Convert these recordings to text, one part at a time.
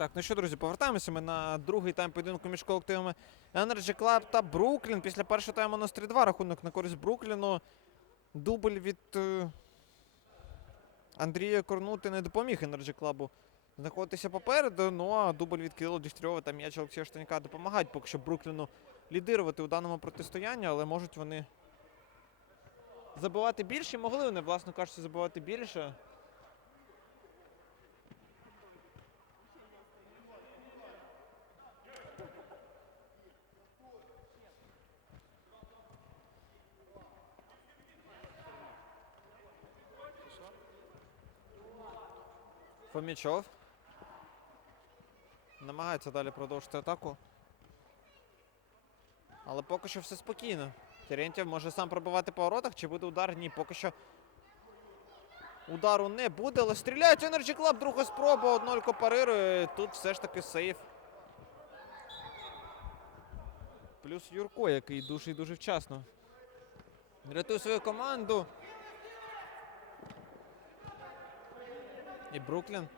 Так, ну що, друзі, повертаємося ми на другий тайм поєдинку між колективами Energy Club та Бруклін. Після першого тайму у нас 3-2 рахунок на користь Брукліну. Дубль від е, Андрія Корнути не допоміг Energy Club знаходитися попереду. Ну а дубль від Кирила Дігтярьова та м'яч Олексія Штанька допомагають поки що Брукліну лідирувати у даному протистоянні, але можуть вони забивати більше. Могли вони, власно кажучи, забивати більше. Фомічов. Намагається далі продовжити атаку. Але поки що все спокійно. Терентьєв може сам пробивати по воротах, чи буде удар? Ні, поки що. Удару не буде, але стріляють Energy Club, друга спроба, однолько парирує. Тут все ж таки сейф. Плюс Юрко, який дуже і дуже вчасно. Рятує свою команду. І Бруклін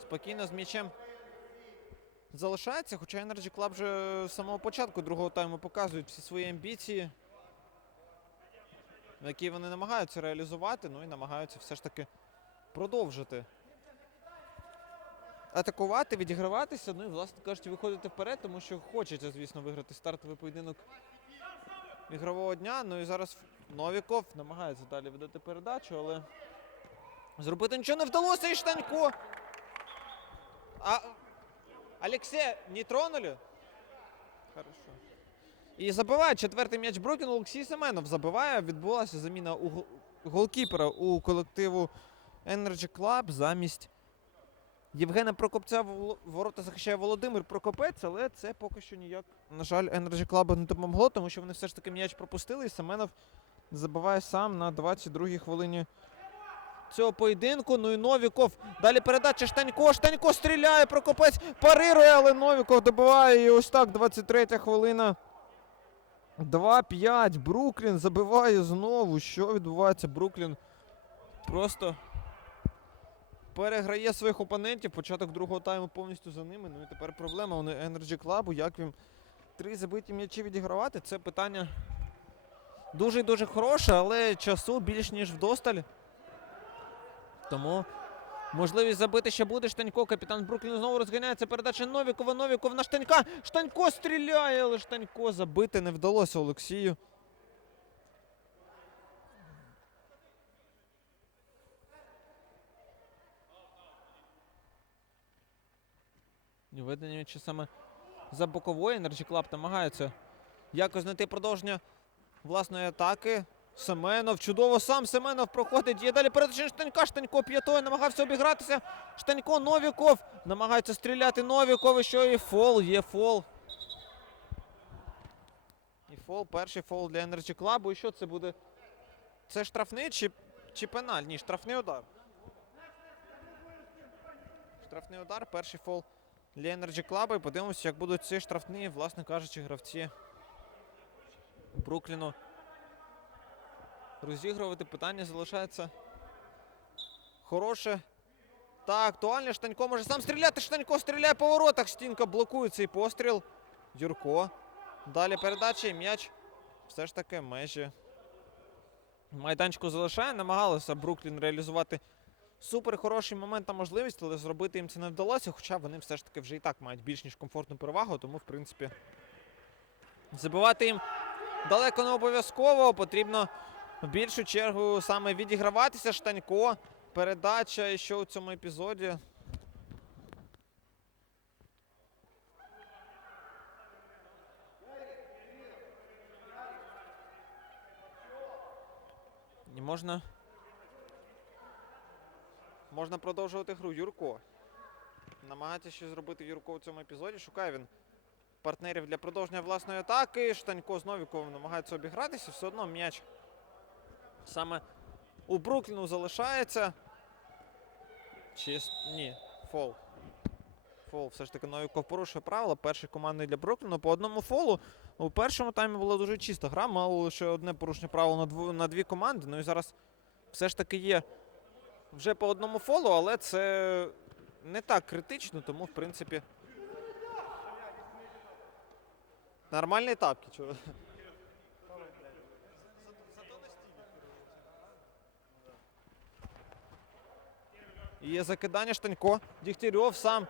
спокійно з м'ячем залишається, хоча Energy Club вже з самого початку другого тайму показують всі свої амбіції, які вони намагаються реалізувати, ну і намагаються все ж таки продовжити. Атакувати, відіграватися, ну і, власне кажучи, виходити вперед, тому що хочеться, звісно, виграти стартовий поєдинок ігрового дня. Ну і зараз Новіков намагається далі видати передачу, але зробити нічого не вдалося і Штанько. А Алексея не тронули? Хорошо. І забиває четвертий м'яч Брокін. Олексій Семенов забиває. Відбулася заміна у гол- голкіпера у колективу Energy Club замість Євгена Прокопця ворота захищає Володимир Прокопець, але це поки що ніяк, на жаль, Energy Club не допомогло, тому що вони все ж таки м'яч пропустили, і Семенов забиває сам на 22-й хвилині цього поєдинку. Ну і Новіков. Далі передача Штанько. Штанько стріляє, Прокопець парирує, але Новіков добиває. І ось так, 23 хвилина. 2-5. Бруклін забиває знову. Що відбувається? Бруклін просто переграє своїх опонентів. Початок другого тайму повністю за ними. Ну і тепер проблема у Energy Club. Як їм три забиті м'ячі відігравати? Це питання дуже і дуже хороше, але часу більш ніж вдосталь. Тому можливість забити ще буде. Штанько, капітан Брукліну знову розганяється. Передача Новікова. Новіков на Штанька. Штанько стріляє, але Штанько забити не вдалося Олексію. Видання м'яча саме за бокової Energy Club намагається якось знайти продовження власної атаки. Семенов чудово сам Семенов проходить. Є далі передача Штанька. Штанько п'ятою намагався обігратися. Штанько Новіков. Намагається стріляти Новіков. І що і фол. Є фол. І фол. Перший фол для Energy Club. І що це буде? Це штрафний чи, чи пеналь? Ні, штрафний удар. Штрафний удар. Перший фол для Energy Club. І подивимося, як будуть ці штрафні, власне кажучи, гравці Брукліну розігрувати. Питання залишається хороше та актуальне. Штанько може сам стріляти. Штанько стріляє по воротах. Стінка блокує цей постріл. Юрко. Далі передача і м'яч. Все ж таки межі. Майданчику залишає. Намагалися Бруклін реалізувати супер хороший момент та можливість, але зробити їм це не вдалося. Хоча вони все ж таки вже і так мають більш ніж комфортну перевагу, тому, в принципі, забивати їм далеко не обов'язково. Потрібно в більшу чергу саме відіграватися Штанько. Передача що у цьому епізоді. І можна. Можна продовжувати гру. Юрко. Намагається щось зробити Юрко у цьому епізоді. Шукає він партнерів для продовження власної атаки. Штанько з Новіковим намагається обігратися. Все одно м'яч саме у Брукліну залишається. Чи ні, фол. Фол. Все ж таки Новіков порушує правила. Перший командний для Брукліну по одному фолу. У першому таймі була дуже чиста гра, мало лише одне порушення правил на, дво, на дві команди. Ну і зараз все ж таки є вже по одному фолу, але це не так критично, тому, в принципі. Нормальні тапки, Є закидання Штанько. Дігтярьов сам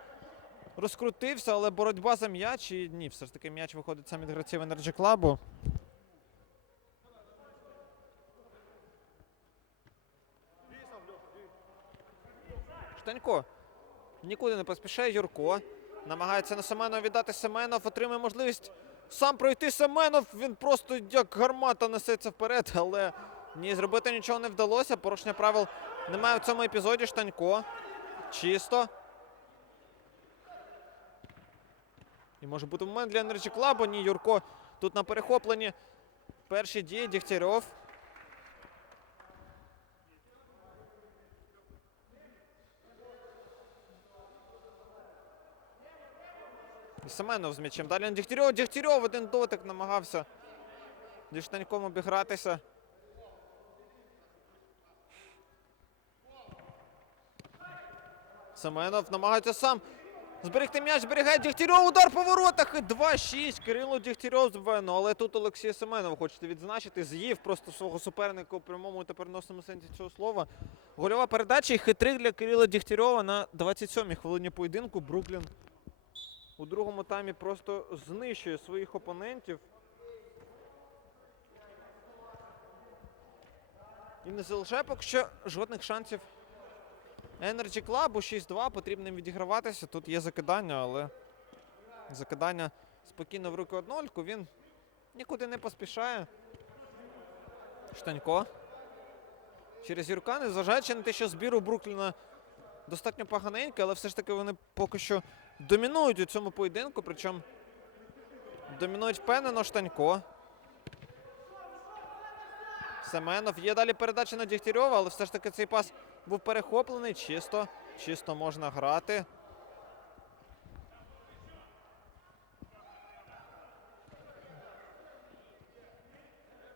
розкрутився, але боротьба за м'яч. І ні, все ж таки м'яч виходить сам від гравців Energy Club. Штанько нікуди не поспішає. Юрко намагається на Семенова віддати Семенов, отримує можливість сам пройти Семенов. Він просто як гармата несеться вперед, але ні, зробити нічого не вдалося. Порушення правил немає в цьому епізоді. Штанько. Чисто. І може бути момент для Energy Club. Ні, Юрко тут на перехопленні. Перші дії Дігтярьов. І Семенов з м'ячем. Далі на Дігтярьов. Дігтярьов один дотик намагався зі Штаньком обігратися. Семенов намагається сам зберегти м'яч, зберігає Дігтярьов, удар по воротах. І 2-6. Кирило Дігтярьов збиває. Ну, але тут Олексій Семенов, хочете відзначити, з'їв просто свого суперника у прямому та переносному сенсі цього слова. Гольова передача і хитрик для Кирила Дігтярьова на 27-й хвилині поєдинку. Бруклін у другому таймі просто знищує своїх опонентів. І не залишає поки що жодних шансів Energy Club 6-2. Потрібно відіграватися. Тут є закидання, але закидання спокійно в руки однольку. Він нікуди не поспішає. Штанько. Через Юрка, незважаючи на те, що збір у Брукліна достатньо поганенький, але все ж таки вони поки що домінують у цьому поєдинку. Причому домінують впевнено Штанько. Семенов. Є далі передача на Дігтярьова, але все ж таки цей пас був перехоплений. Чисто, чисто можна грати.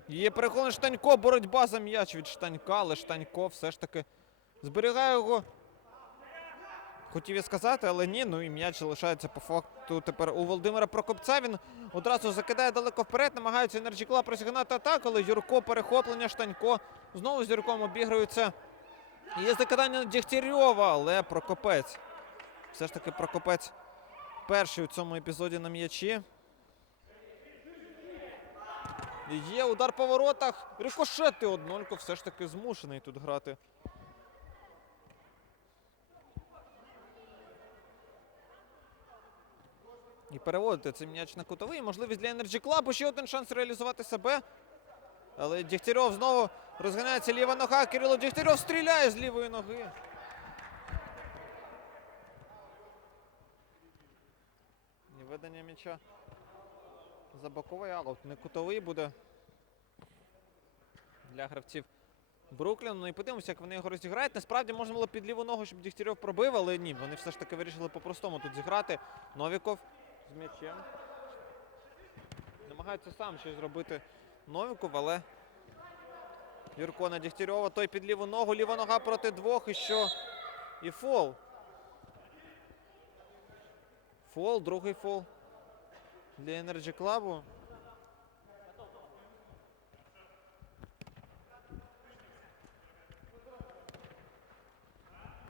Є перехоплений Штанько, боротьба за м'яч від Штанька, але Штанько все ж таки зберігає його. Хотів я сказати, але ні. Ну і м'яч залишається по факту тепер у Володимира Прокопця. Він одразу закидає далеко вперед, намагається Energy Club розігнати атаку, але Юрко перехоплення Штанько. Знову з Юрком обігрується. Є закидання на Дігтярьова, але Прокопець. Все ж таки Прокопець перший у цьому епізоді на м'ячі. Є удар по воротах. Рикошети однолько все ж таки змушений тут грати. І переводити цей м'яч на кутовий. Можливість для Energy Club. Ще один шанс реалізувати себе. Але Дігтярьов знову розганяється ліва нога. Кирило Дігтярьов стріляє з лівої ноги. І ведення м'яча за боковий аут. Не кутовий буде для гравців Брукліну. Ну і подивимося, як вони його розіграють. Насправді можна було під ліву ногу, щоб Дігтярьов пробив, але ні. Вони все ж таки вирішили по-простому тут зіграти. Новіков з м'ячем. Намагається сам щось зробити Новіков, але Юрко на Дігтярьова. Той під ліву ногу. Ліва нога проти двох. І що? І фол. Фол, другий фол для Energy Club.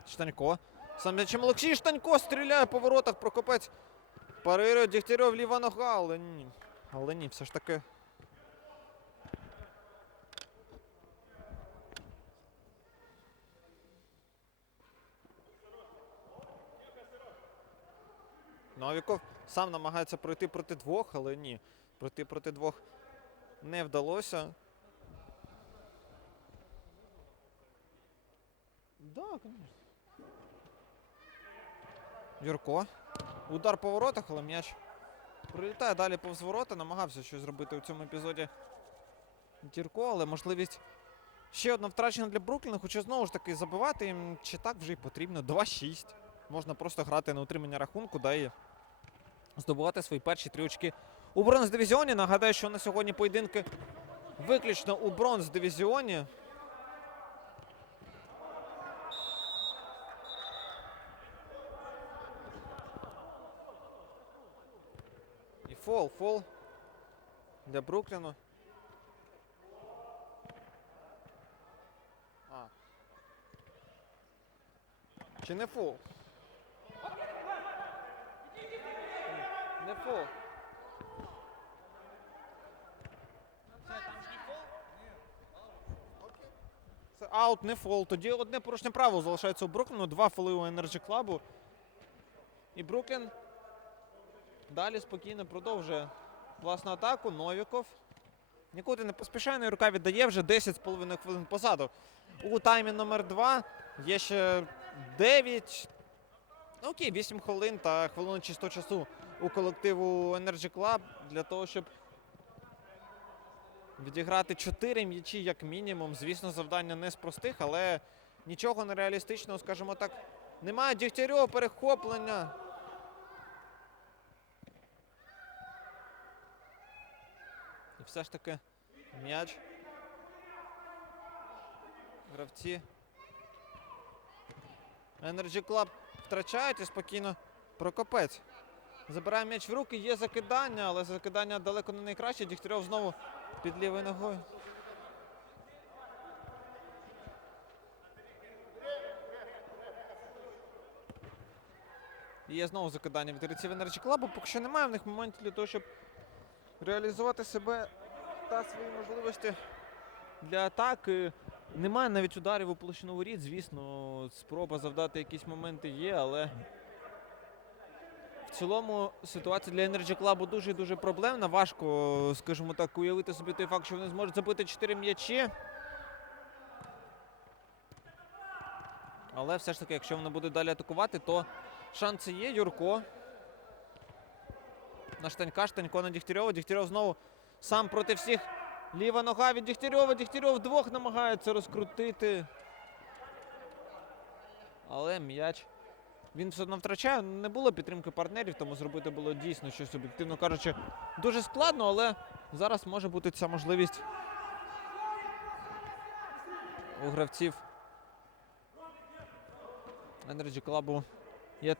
Штанько. Сам м'ячем Олексій Штанько стріляє по воротах. Прокопець парирує Дігтярьов ліва нога, але ні. Але ні, все ж таки. Новіков сам намагається пройти проти двох, але ні. Пройти проти двох не вдалося. Да. Юрко. Удар по воротах, але м'яч прилітає далі повз ворота. Намагався щось зробити у цьому епізоді. Юрко, але можливість ще одна втрачена для Брукліна, хоча знову ж таки забивати їм чи так вже й потрібно. 2-6. Можна просто грати на утримання рахунку, да і здобувати свої перші три очки у бронз-дивізіоні. Нагадаю, що на сьогодні поєдинки виключно у бронз-дивізіоні. І фол, фол для Брукліну. Чи не фол? Не фол. Це аут, не фол. Тоді одне порушення правил залишається у Брукліну. Два фоли у Energy Club. І Бруклін далі спокійно продовжує власну атаку. Новіков. Нікуди не поспішає, на рука віддає вже 10,5 хвилин позаду. У таймі номер 2 є ще 9. Ну, окей, 8 хвилин та хвилину чисто часу у колективу Energy Club для того, щоб відіграти 4 м'ячі як мінімум. Звісно, завдання не з простих, але нічого нереалістичного, скажімо так, немає. Дігтярьова перехоплення. І все ж таки м'яч. Гравці. Energy Club втрачають і спокійно Прокопець. Забирає м'яч в руки, є закидання, але закидання далеко не найкраще. Дігтярьов знову під лівою ногою. І Є знову закидання від гравців Energy Club. Поки що немає в них моментів для того, щоб реалізувати себе та свої можливості для атаки. Немає навіть ударів у площину воріт. Звісно, спроба завдати якісь моменти є, але в цілому ситуація для Energy Club дуже дуже проблемна. Важко, скажімо так, уявити собі той факт, що вони зможуть забити 4 м'ячі. Але все ж таки, якщо вони будуть далі атакувати, то шанси є. Юрко. На Штанька, Штанько на Дігтярьова. Дігтярьов знову сам проти всіх. Ліва нога від Дігтярьова. Дігтярьов вдвох намагається розкрутити. Але м'яч. Він все одно втрачає. Не було підтримки партнерів, тому зробити було дійсно щось об'єктивно кажучи, дуже складно, але зараз може бути ця можливість у гравців Energy Club є.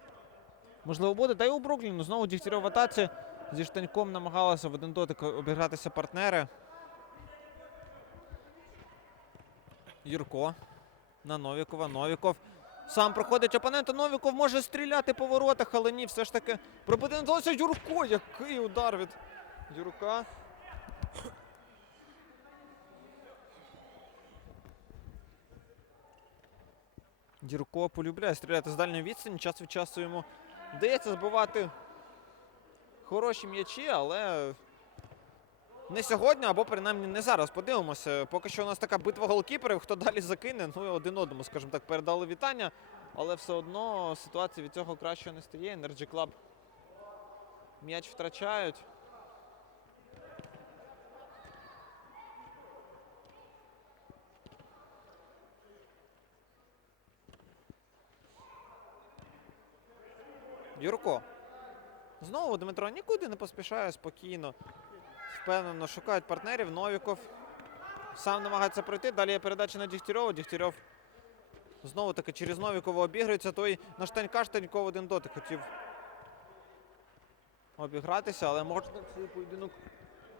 Можливо, буде. Та й у Брукліну. Знову Дігтярьов в атаці. Зі штаньком намагалися в один дотик обігратися партнери. Юрко на Новікова. Новіков сам проходить опонента. Новіков може стріляти по воротах, але ні, все ж таки не. Юрко. Який удар від Юрка. Юрко полюбляє стріляти з дальньої відстані. Час від часу йому вдається збивати хороші м'ячі, але не сьогодні, або принаймні не зараз. Подивимося. Поки що у нас така битва голкіперів, хто далі закине. Ну і один одному, скажімо так, передали вітання. Але все одно ситуація від цього краще не стає. Energy Club м'яч втрачають. Юрко. Знову Дмитро нікуди не поспішає спокійно. Впевнено, шукають партнерів. Новіков сам намагається пройти. Далі є передача на Дігтярьова. Дігтярьов знову таки через Новікова обігрується. Той на Штанька Штанько в один дотик хотів обігратися, але можна цей поєдинок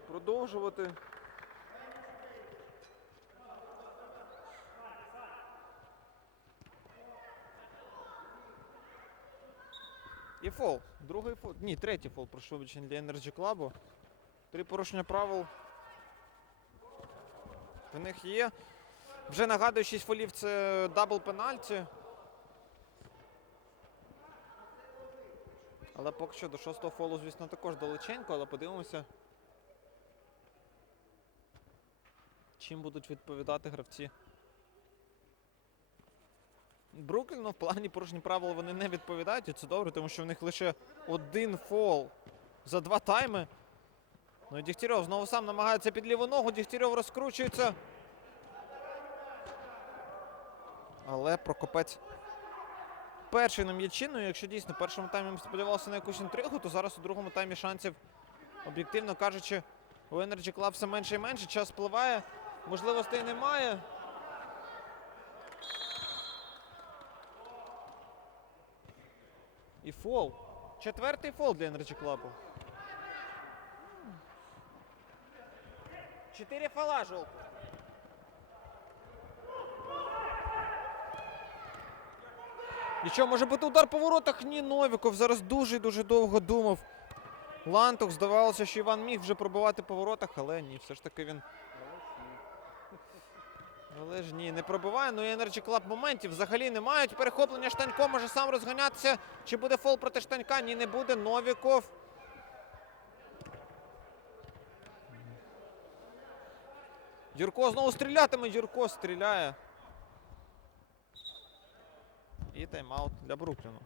продовжувати. І фол. Другий фол. Ні, третій фол, прошу вибачення для Energy Club. Три порушення правил. В них є. Вже нагадую, 6 фолів це дабл пенальті. Але поки що до шостого фолу, звісно, також далеченько, але подивимося. Чим будуть відповідати гравці. Брукліну в плані порушень правил вони не відповідають, і це добре, тому що в них лише один фол за два тайми. Ну і Дігтярьов знову сам намагається під ліву ногу. Дігтярьов розкручується. Але Прокопець перший на м'ячі. Ну, якщо дійсно в першому таймі ми сподівалися на якусь інтригу, то зараз у другому таймі шансів, об'єктивно кажучи, у Energy Club все менше і менше. Час спливає. Можливостей немає. І фол. Четвертий фол для Energy Club. Чотири фола жовтих. І що, може бути удар по воротах? Ні, Новіков зараз дуже і дуже довго думав. Лантух, здавалося, що Іван міг вже пробивати по воротах, але ні, все ж таки він. Але ж ні, не пробиває. Ну і Energy Club моментів взагалі не мають. Перехоплення Штанько може сам розганятися. Чи буде фол проти Штанька? Ні, не буде. Новіков. Юрко знову стрілятиме. Юрко стріляє. І тайм-аут для Брукліну.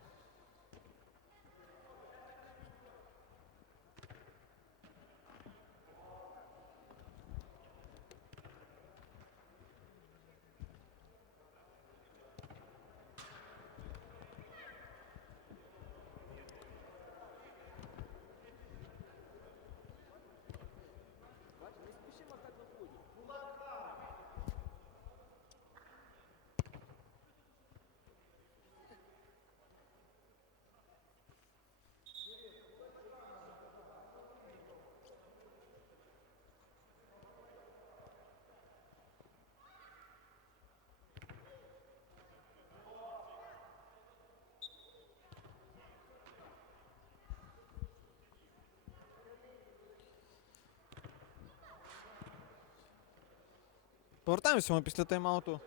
Повертаємося ми після тайм-ауту.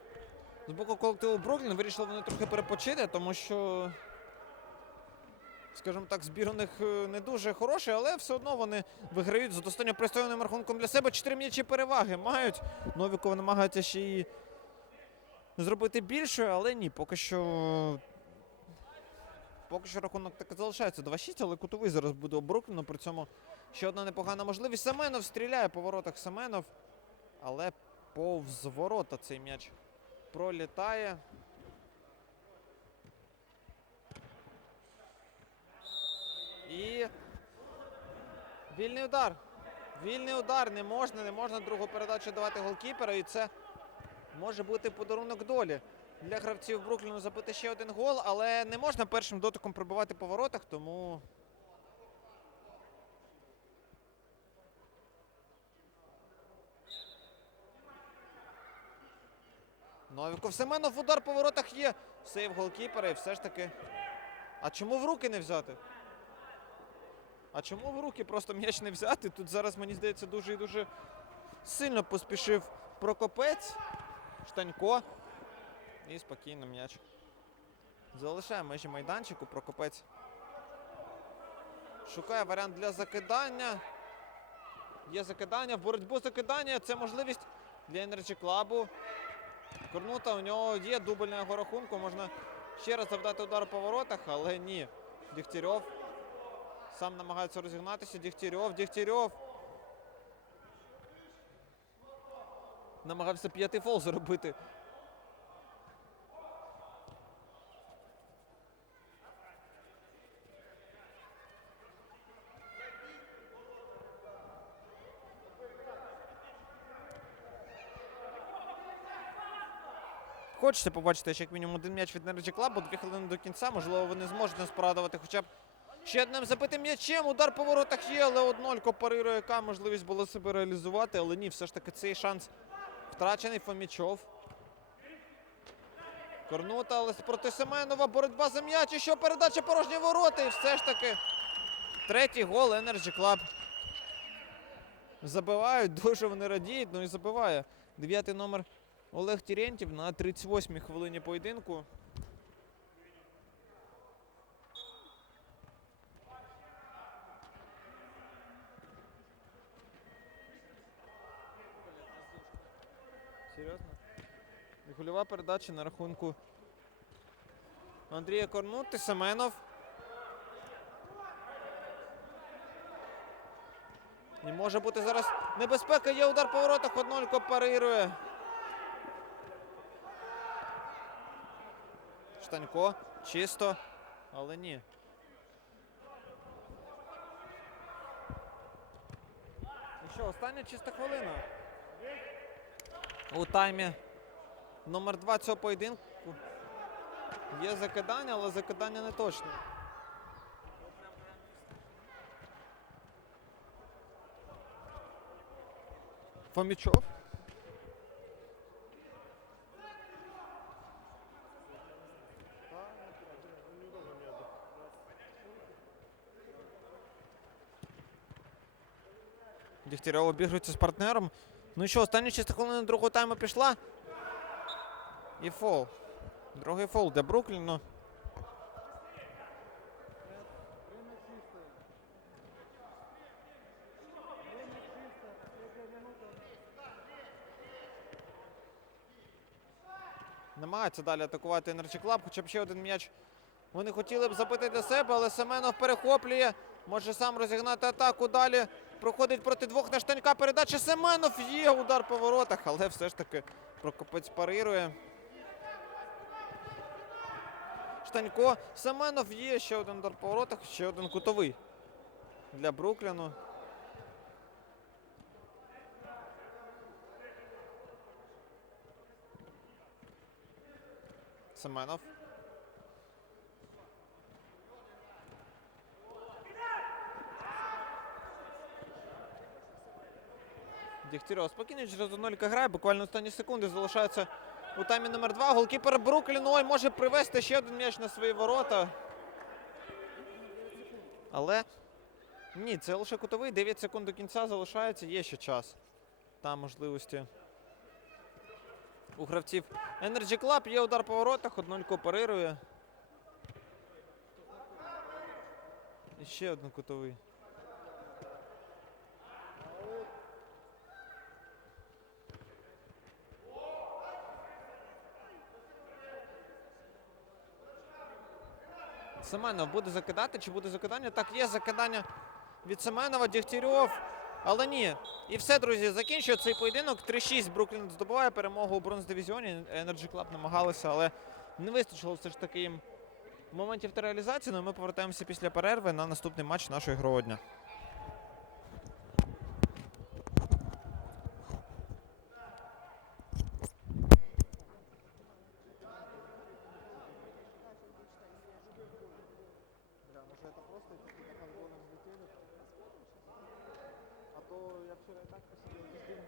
З боку колективу Бруклін вирішили вони трохи перепочити, тому що, скажімо так, збір у них е, не дуже хороший, але все одно вони виграють з достатньо пристойним рахунком для себе. Чотири м'ячі переваги мають. Новіков намагається ще і зробити більше, але ні, поки що. Поки що рахунок так і залишається 2-6, але кутовий зараз буде у Брукліну. При цьому ще одна непогана можливість. Семенов стріляє по воротах Семенов, але повз ворота цей м'яч пролітає. І вільний удар. Вільний удар не можна, не можна другу передачу давати голкіпера. І це може бути подарунок долі для гравців Брукліну забити ще один гол, але не можна першим дотиком пробивати по воротах, тому. Новіков Семенов удар по воротах є. Сейв голкіпера і все ж таки. А чому в руки не взяти? А чому в руки просто м'яч не взяти? Тут зараз, мені здається, дуже і дуже сильно поспішив Прокопець. Штанько. І спокійно м'яч. Залишає межі майданчику. Прокопець. Шукає варіант для закидання. Є закидання. Боротьбу закидання. Це можливість для Energy Club. Корнута у нього є дубль на його рахунку. Можна ще раз завдати удар по воротах, але ні. Дігтярьов сам намагається розігнатися. Дігтярьов, Дігтярьов. Намагався п'ятий фол зробити. Хочеться побачити ще як мінімум один м'яч від Energy Club, бо дві хвилини до кінця. Можливо, вони зможуть нас порадувати хоча б ще одним забитим м'ячем. Удар по воротах є, але однолько парирує, яка можливість було себе реалізувати. Але ні, все ж таки цей шанс втрачений Фомічов. Корнута, але проти Семенова боротьба за м'яч. І що передача порожні ворота. І все ж таки третій гол Energy Club. Забивають, дуже вони радіють, ну і забиває. Дев'ятий номер Олег Тірєнтів на 38-й хвилині поєдинку. Серйозно? І Гольова передача на рахунку Андрія Корнути, Семенов. І може бути зараз небезпека. Є удар по воротах, однолько парирує. Штанько. Чисто. Але ні. І що, остання чиста хвилина. У таймі номер 2 цього поєдинку. Є закидання, але закидання не точне. Фомічов. Дігтярьов обігрується з партнером. Ну що, остання 6 хвилин другого тайму пішла. І фол. Другий фол для Брукліну. Намагається далі атакувати Energy Club, хоча б ще один м'яч. Вони хотіли б забити для себе, але Семенов перехоплює. Може сам розігнати атаку далі. Проходить проти двох на штанька передача. Семенов є удар по воротах, але все ж таки Прокопець парирує. Штанько. Семенов є ще один удар по воротах, ще один кутовий для Брукліну. Семенов. Дігтярьов спокійно через 1-0 грає, буквально останні секунди залишаються у таймі номер 2. Голкіпер Брукліну ой, може привести ще один м'яч на свої ворота. Але ні, це лише кутовий. 9 секунд до кінця залишається, є ще час. Там можливості у гравців. Energy Club є удар по воротах, 1-0 парирує. І ще один кутовий. Семенов буде закидати чи буде закидання? Так, є закидання від Семенова, Дігтярьов. Але ні. І все, друзі, закінчує цей поєдинок. 3-6 Бруклін здобуває перемогу у бронз-дивізіоні. Energy Club намагалися, але не вистачило все ж таки їм моментів та реалізації. Ну ми повертаємося після перерви на наступний матч нашого ігрового дня.